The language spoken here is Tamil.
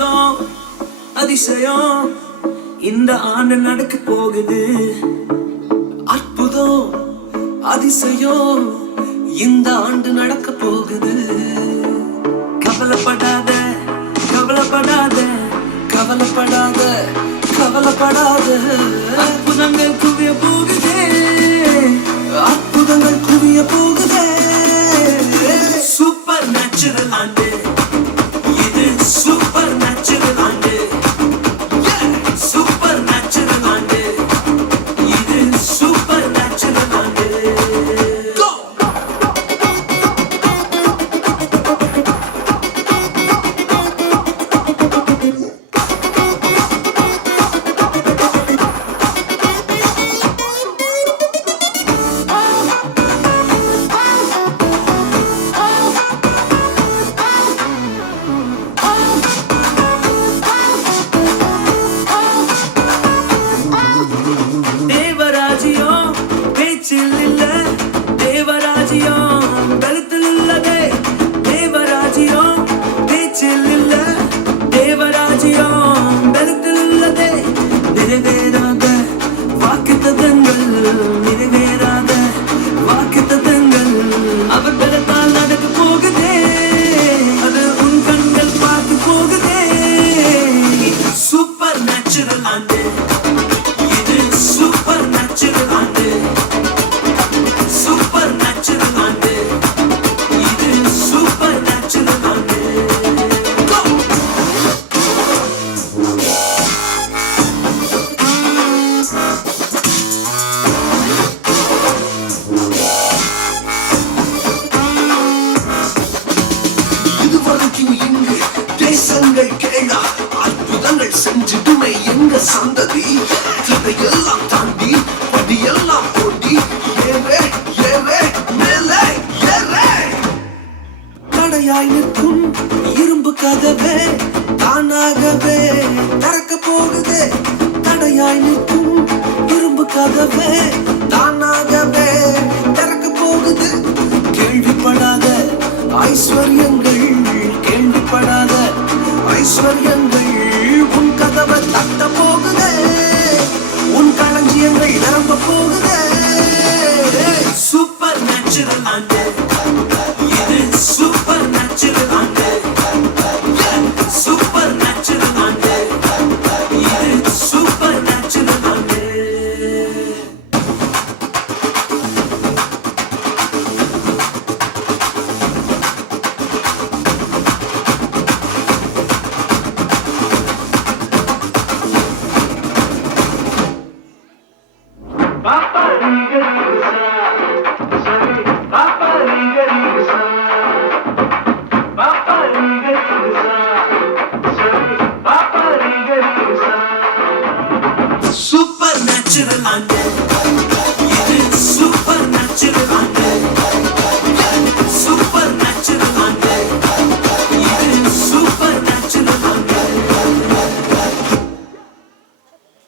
அற்புதம் அதிசயம் இந்த ஆண்டு நடக்க போகுது. அற்புதம் அதிசயம் இந்த ஆண்டு நடக்க போகுது. கவலைப்படாத கவலைப்படாத கவலைப்படாத கவலைப்படாத. அற்புதங்கள் குவிய போகுதே, அற்புதங்கள் குவிய போகுதே. சூப்பர் நேச்சுரல் ஆண்டு இது, சூப்பர் நேச்சுரல் ஆண்டு. சூப்பர் நேச்சுரல் ஆண்டு இது, சூப்பர் நேச்சுரல் ஆண்டு. தேவராஜ்யம் பேச்சில் இல்ல, தேவராஜ்யம் பலத்தில் உள்ளதே. தேவராஜ்யம் பேச்சில் இல்ல, தேவராஜ்யம் பலத்தில் உள்ளதே. நிறைவேறாத வாக்குத்தத்தங்கள், நிறைவேறாத வாக்குத்தத்தங்கள் அவர் பலத்தால் நடக்க போகுதே. அது உன் கண்கள் பார்த்து போகுதே. சூப்பர் நேச்சுரல் ஆண்டு இது, சூப்பர் நேச்சுரல் ஆண்டு. சூப்பர் நேச்சுரல் ஆண்டு இது, சூப்பர் நேச்சுரல் ஆண்டு. இதுவரைக்கும் இங்கு தேசங்கள் கேளா, அற்புதங்கள் செஞ்சிடுமே எங்க சந்ததி. தடையெல்லாம் தாண்டி படியெல்லாம் போட்டி ஏறே ஏறே மேலே ஏறே. தடையாய் நிற்கும் இரும்பு கதவே தானாகவே திறக்க போகுதே. தடையாய் நிற்கும் இரும்பு கதவே தானாகவே திறக்க போகுது. கேள்விப்படாத ஐஸ்வர்யங்கள், கேள்விப்படாத ஐஸ்வர்யங்கள் உன் கதவை தட்ட போகுதே. உன் களஞ்சியங்கள் நிரம்ப போகுதே. சூப்பர் நேச்சுரல் ஆண்டு